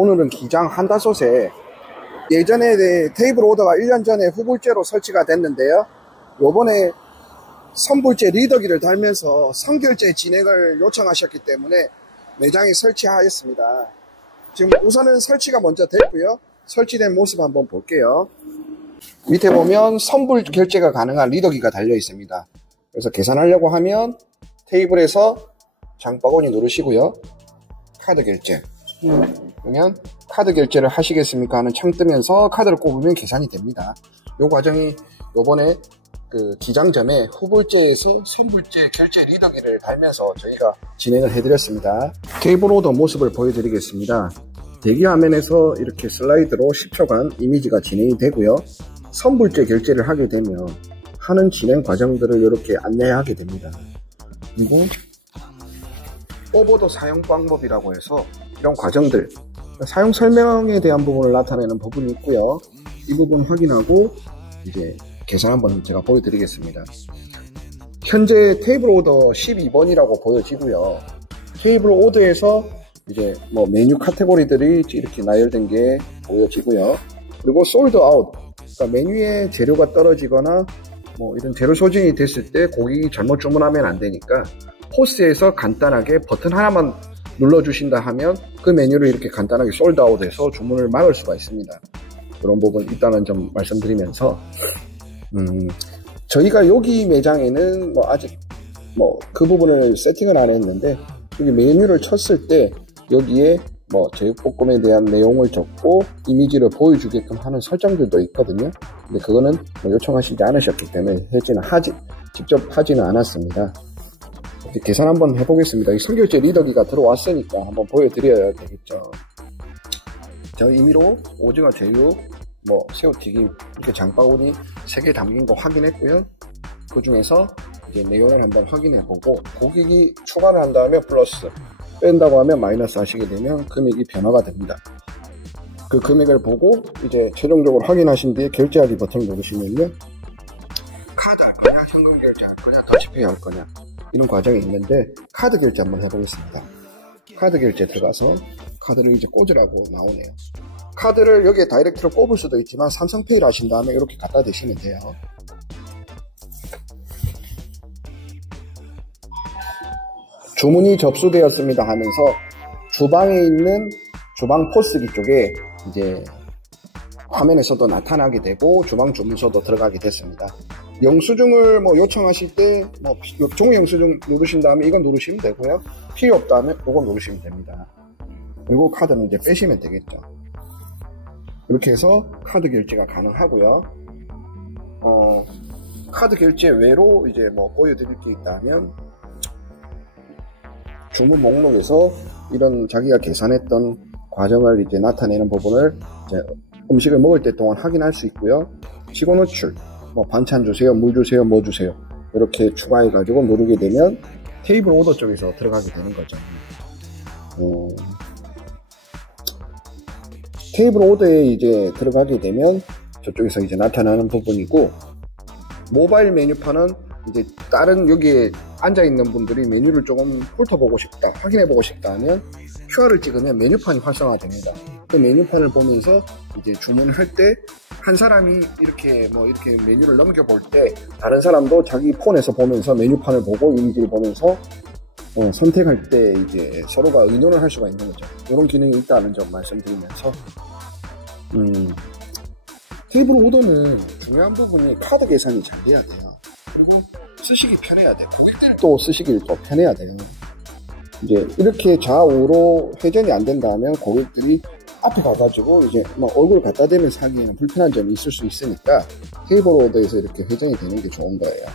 오늘은 기장 한다솥에 예전에 테이블 오더가 1년 전에 후불제로 설치가 됐는데요. 요번에 선불제 리더기를 달면서 선결제 진행을 요청하셨기 때문에 매장에 설치하였습니다. 지금 우선은 설치가 먼저 됐고요. 설치된 모습 한번 볼게요. 밑에 보면 선불 결제가 가능한 리더기가 달려 있습니다. 그래서 계산하려고 하면 테이블에서 장바구니 누르시고요. 카드 결제. 그러면 카드 결제를 하시겠습니까 하는 창 뜨면서 카드를 꼽으면 계산이 됩니다. 이 과정이 요번에 그 기장 전에 후불제에서 선불제 결제 리더기를 달면서 저희가 진행을 해드렸습니다. 테이블 오더 모습을 보여드리겠습니다. 대기 화면에서 이렇게 슬라이드로 10초간 이미지가 진행이 되고요. 선불제 결제를 하게 되면 하는 진행 과정들을 이렇게 안내하게 됩니다. 그리고 오버더 사용 방법이라고 해서 이런 과정들, 사용 설명에 대한 부분을 나타내는 부분이 있고요. 이 부분 확인하고 이제 계산 한번 제가 보여드리겠습니다. 현재 테이블 오더 12번이라고 보여지고요. 테이블 오더에서 이제 뭐 메뉴 카테고리들이 이렇게 나열된 게 보여지고요. 그리고 솔드 아웃, 그러니까 메뉴에 재료가 떨어지거나 뭐 이런 재료 소진이 됐을 때 고객이 잘못 주문하면 안 되니까 포스에서 간단하게 버튼 하나만 눌러주신다 하면 그 메뉴를 이렇게 간단하게 솔드 아웃해서 주문을 막을 수가 있습니다. 그런 부분 있다는 점 말씀드리면서 저희가 여기 매장에는 뭐 아직 뭐 그 부분을 세팅을 안 했는데 여기 메뉴를 쳤을 때 여기에 뭐 제육볶음에 대한 내용을 적고 이미지를 보여주게끔 하는 설정들도 있거든요. 근데 그거는 뭐 요청하시지 않으셨기 때문에 직접 하지는 않았습니다. 이제 계산 한번 해보겠습니다. 이 선결제 리더기가 들어왔으니까 한번 보여드려야 되겠죠. 저 임의로 오징어 제육, 뭐 새우튀김 이렇게 장바구니 3개 담긴 거 확인했고요. 그 중에서 이제 내용을 한번 확인해보고 고객이 추가를 한 다음에 플러스, 뺀다고 하면 마이너스 하시게 되면 금액이 변화가 됩니다. 그 금액을 보고 이제 최종적으로 확인하신 뒤에 결제하기 버튼을 누르시면요. 카드 할 거냐, 현금 결제 할 거냐, 더치페이 할 거냐 이런 과정이 있는데 카드 결제 한번 해보겠습니다. 카드 결제 들어가서 카드를 이제 꽂으라고 나오네요. 카드를 여기에 다이렉트로 꼽을 수도 있지만 삼성페이를 하신 다음에 이렇게 갖다 대시면 돼요. 주문이 접수되었습니다 하면서 주방에 있는 주방 포스기 쪽에 이제 화면에서도 나타나게 되고 주방 주문서도 들어가게 됐습니다. 영수증을 뭐 요청하실 때 뭐 종이 영수증 누르신 다음에 이건 누르시면 되고요. 필요 없다면 이건 누르시면 됩니다. 그리고 카드는 이제 빼시면 되겠죠. 이렇게 해서 카드 결제가 가능하고요. 카드 결제 외로 이제 뭐 보여드릴 게 있다면 주문 목록에서 이런 자기가 계산했던 과정을 이제 나타내는 부분을 이제 음식을 먹을 때 동안 확인할 수 있고요. 직원 호출, 뭐 반찬 주세요, 물 주세요, 뭐 주세요 이렇게 추가해 가지고 누르게 되면 테이블 오더 쪽에서 들어가게 되는 거죠. 테이블 오더에 이제 들어가게 되면 저쪽에서 이제 나타나는 부분이고, 모바일 메뉴판은 이제 다른 여기에 앉아있는 분들이 메뉴를 조금 훑어보고 싶다, 확인해보고 싶다 하면 QR을 찍으면 메뉴판이 활성화됩니다. 그 메뉴판을 보면서 이제 주문을 할 때 한 사람이 이렇게 메뉴를 넘겨볼 때 다른 사람도 자기 폰에서 보면서 메뉴판을 보고 이미지를 보면서 선택할 때 이제 서로가 의논을 할 수가 있는 거죠. 이런 기능이 있다는 점 말씀드리면서 테이블 오더는 중요한 부분이 카드 계산이 잘 돼야 돼요. 그리고 쓰시기 편해야 돼요. 고객들도 쓰시기 또 편해야 돼요. 이제 이렇게 좌우로 회전이 안 된다면 고객들이 앞에 가가지고 이제 막 얼굴 갖다 대면서 하기에는 불편한 점이 있을 수 있으니까 테이블 오더에서 이렇게 회전이 되는 게 좋은 거예요.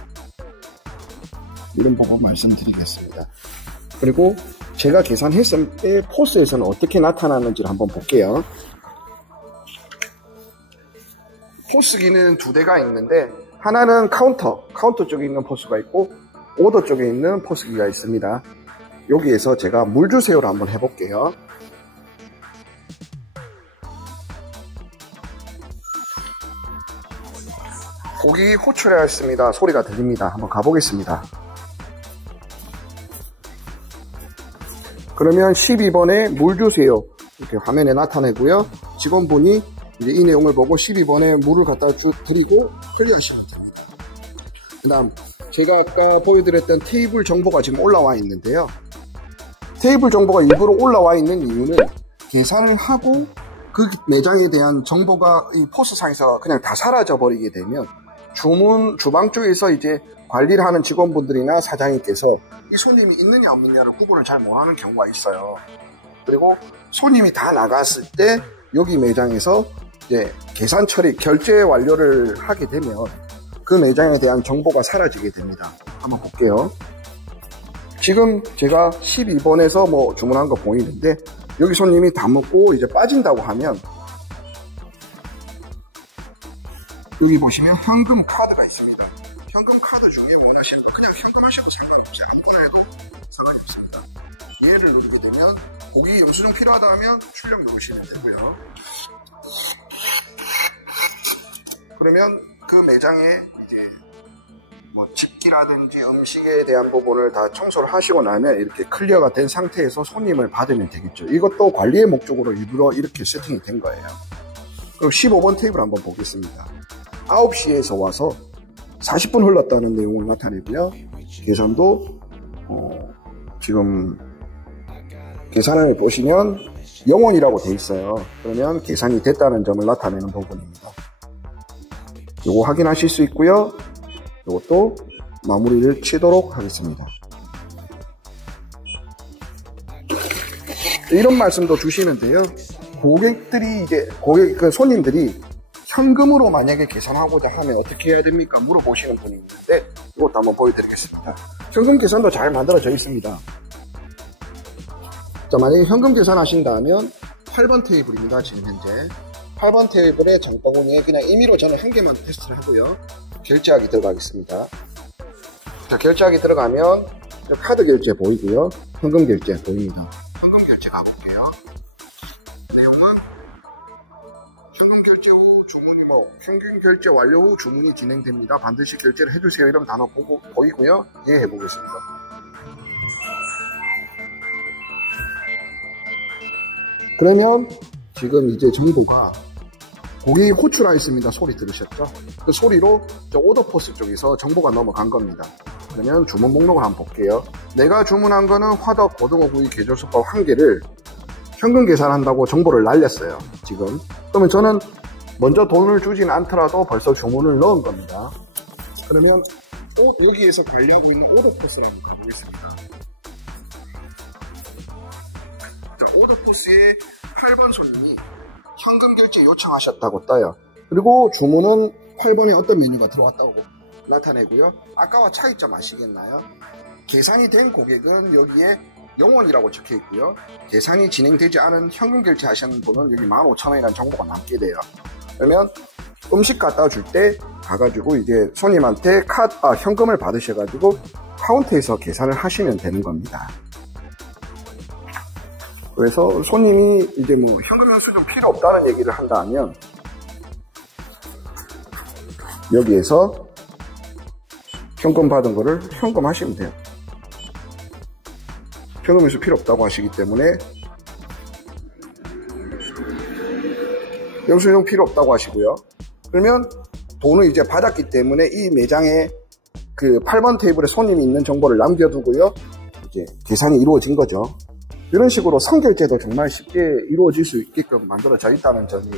이런 부분 말씀드리겠습니다. 그리고 제가 계산했을 때 포스에서는 어떻게 나타나는지를 한번 볼게요. 포스기는 2대가 있는데 하나는 카운터 쪽에 있는 포스가 있고 오더 쪽에 있는 포스기가 있습니다. 여기에서 제가 물 주세요를 한번 해볼게요. 고기 호출하였습니다. 소리가 들립니다. 한번 가보겠습니다. 그러면 12번에 물 주세요. 이렇게 화면에 나타내고요. 직원분이 이제 이 내용을 보고 12번에 물을 갖다 드리고 클리어하시면 됩니다. 그 다음 제가 아까 보여드렸던 테이블 정보가 지금 올라와 있는데요. 테이블 정보가 일부러 올라와 있는 이유는 계산을 하고 그 매장에 대한 정보가 이 포스상에서 그냥 다 사라져 버리게 되면 주방 쪽에서 이제 관리를 하는 직원분들이나 사장님께서 이 손님이 있느냐 없느냐를 구분을 잘 못하는 경우가 있어요. 그리고 손님이 다 나갔을 때 여기 매장에서 이제 계산 처리, 결제 완료를 하게 되면 그 매장에 대한 정보가 사라지게 됩니다. 한번 볼게요. 지금 제가 12번에서 뭐 주문한 거 보이는데 여기 손님이 다 먹고 이제 빠진다고 하면 여기 보시면 현금 카드가 있습니다. 현금 카드 중에 원하시는 거 그냥 현금 하셔도 상관없어요. 아무거나 해도 상관이 없습니다. 얘를 누르게 되면 고기 영수증 필요하다 하면 출력 누르시면 되고요. 그러면 그 매장에 이제 뭐 집기라든지 음식에 대한 부분을 다 청소를 하시고 나면 이렇게 클리어가 된 상태에서 손님을 받으면 되겠죠. 이것도 관리의 목적으로 일부러 이렇게 세팅이 된 거예요. 그럼 15번 테이블 한번 보겠습니다. 9시에서 와서 40분 흘렀다는 내용을 나타내고요. 계산도 지금 계산을 보시면 0원이라고 돼 있어요. 그러면 계산이 됐다는 점을 나타내는 부분입니다. 요거 확인하실 수 있고요. 요것도 마무리를 치도록 하겠습니다. 이런 말씀도 주시는데요. 손님들이 현금으로 만약에 계산하고자 하면 어떻게 해야 됩니까? 물어보시는 분이 있는데 이것도 한번 보여드리겠습니다. 현금 계산도 잘 만들어져 있습니다. 자, 만약에 현금 계산하신다면 8번 테이블입니다. 지금 현재 8번 테이블의 장바구니에 그냥 임의로 저는 한 개만 테스트를 하고요. 결제하기 들어가겠습니다. 자, 결제하기 들어가면 카드 결제 보이고요. 현금 결제 보입니다. 현금 결제 가볼게요. 내용은 현금 결제 후 주문이 현금 결제 완료 후 주문이 진행됩니다. 반드시 결제를 해주세요. 이런 단어 보이고요. 이해해 보겠습니다. 그러면 지금 이제 정보가 고객이 호출하였습니다. 소리 들으셨죠? 그 소리로 저 오더포스 쪽에서 정보가 넘어간 겁니다. 그러면 주문 목록을 한번 볼게요. 내가 주문한 거는 화덕 고등어구이 게조솥밥 1개를 현금 계산한다고 정보를 날렸어요. 지금. 그러면 저는 먼저 돈을 주진 않더라도 벌써 주문을 넣은 겁니다. 그러면 여기에서 관리하고 있는 오더포스를 한번 가보겠습니다. 자, 오더포스의 8번 손님이 현금 결제 요청하셨다고 떠요. 그리고 주문은 8번에 어떤 메뉴가 들어왔다고 나타내고요. 아까와 차이점 아시겠나요? 계산이 된 고객은 여기에 0원이라고 적혀 있고요. 계산이 진행되지 않은 현금 결제 하시는 분은 여기 15,000원이라는 정보가 남게 돼요. 그러면 음식 갖다 줄 때 가가지고 이제 손님한테 현금을 받으셔가지고 카운터에서 계산을 하시면 되는 겁니다. 그래서 손님이 이제 뭐 현금 영수증 필요 없다는 얘기를 한다면 여기에서 현금 받은 거를 현금하시면 돼요. 현금 영수증 필요 없다고 하시기 때문에 영수증 필요 없다고 하시고요. 그러면 돈을 이제 받았기 때문에 이 매장에 그 8번 테이블에 손님이 있는 정보를 남겨두고요. 이제 계산이 이루어진 거죠. 이런 식으로 선결제도 정말 쉽게 이루어질 수 있게끔 만들어져 있다는 점이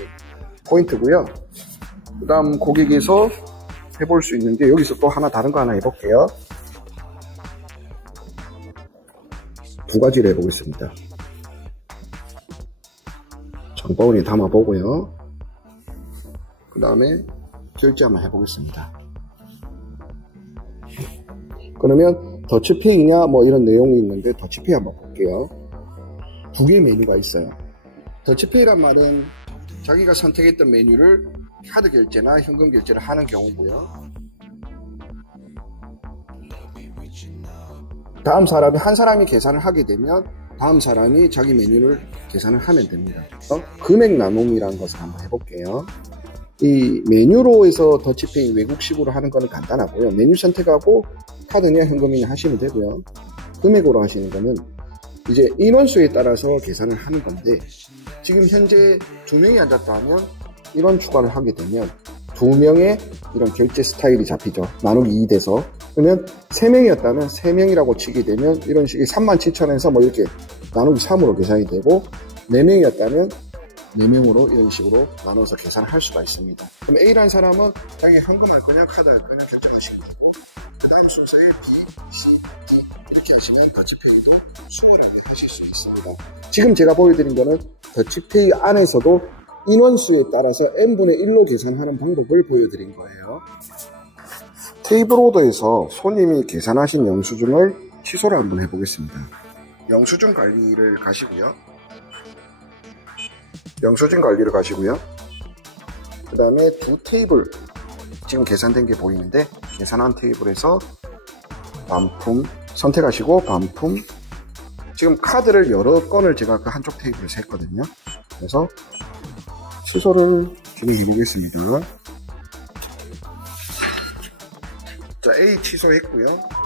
포인트고요. 그 다음 고객에서 해볼 수 있는 게 여기서 또 다른 거 하나 해볼게요. 2가지를 해보겠습니다. 장바구니 담아보고요. 그 다음에 결제 한번 해보겠습니다. 그러면 더치페이냐 뭐 이런 내용이 있는데 더치페이 한번 볼게요. 2개의 메뉴가 있어요. 더치페이란 말은 자기가 선택했던 메뉴를 카드 결제나 현금 결제를 하는 경우고요. 한 사람이 계산을 하게 되면 다음 사람이 자기 메뉴를 계산을 하면 됩니다. 금액 나눔이라는 것을 한번 해볼게요. 이 메뉴로 해서 더치페이 외국식으로 하는 거는 간단하고요. 메뉴 선택하고 카드냐 현금이냐 하시면 되고요. 금액으로 하시는 거는 이제 인원수에 따라서 계산을 하는 건데, 지금 현재 2명이 앉았다 하면 인원 추가를 하게 되면 2명의 이런 결제 스타일이 잡히죠. 나누기 2 돼서. 그러면 3명이었다면 3명이라고 치게 되면 이런 식의 37,000에서 뭐 이렇게 나누기 3으로 계산이 되고, 4명이었다면 4명으로 이런 식으로 나눠서 계산을 할 수가 있습니다. 그럼 A라는 사람은 자기 현금할 거냐 카드 할 거냐 결정하시면 되고, 그 다음 순서에 B, C, D 이렇게 하시면 더치페이도 수월하게 하실 수 있습니다. 지금 제가 보여드린 거는 더치페이 안에서도 인원수에 따라서 n분의 1로 계산하는 방법을 보여드린 거예요. 테이블 오더에서 손님이 계산하신 영수증을 취소를 한번 해보겠습니다. 영수증 관리를 가시고요. 그 다음에 두 테이블 지금 계산된 게 보이는데, 계산한 테이블에서 반품 선택하시고 반품, 지금 카드를 여러 건을 제가 그 한쪽 테이블에서 했거든요. 그래서 취소를 지금 해보겠습니다. 자, A 취소했고요.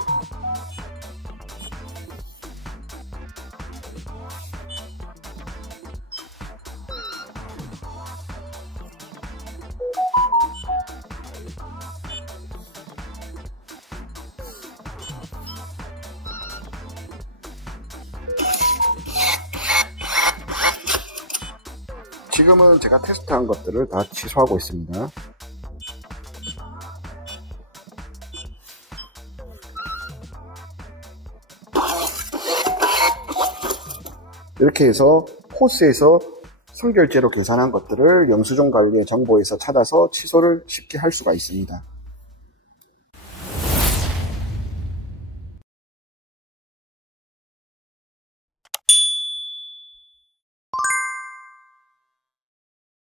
지금은 제가 테스트한 것들을 다 취소하고 있습니다. 이렇게 해서 코스에서 선결제로 계산한 것들을 영수증 관리의 정보에서 찾아서 취소를 쉽게 할 수가 있습니다.